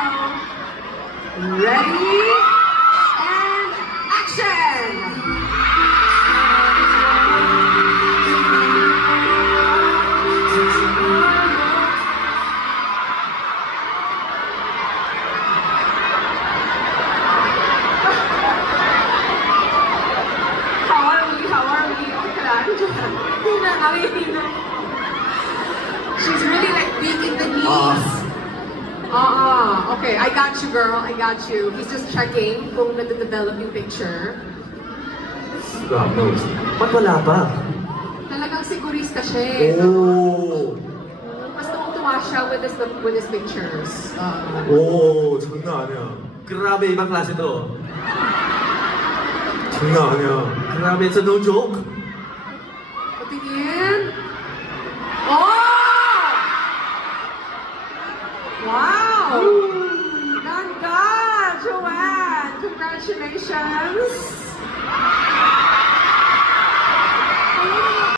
Ready? And action! How are we? How are we? Okay lang. Hindi na, nakihina. She's really like weak in the knees. Okay, I got you, girl. I got you. He's just checking kung nade-develop yung picture. God knows. Ba't wala pa? Talagang sigurista siya eh. Oh! Mas tuwa siya with his pictures. 오, 장난 아니야. Grabe, ibang klase to. 장난 아니야. Grabe, it's a no joke. Patingin. Oh! Wow! Ganda, Joanne! Congratulations!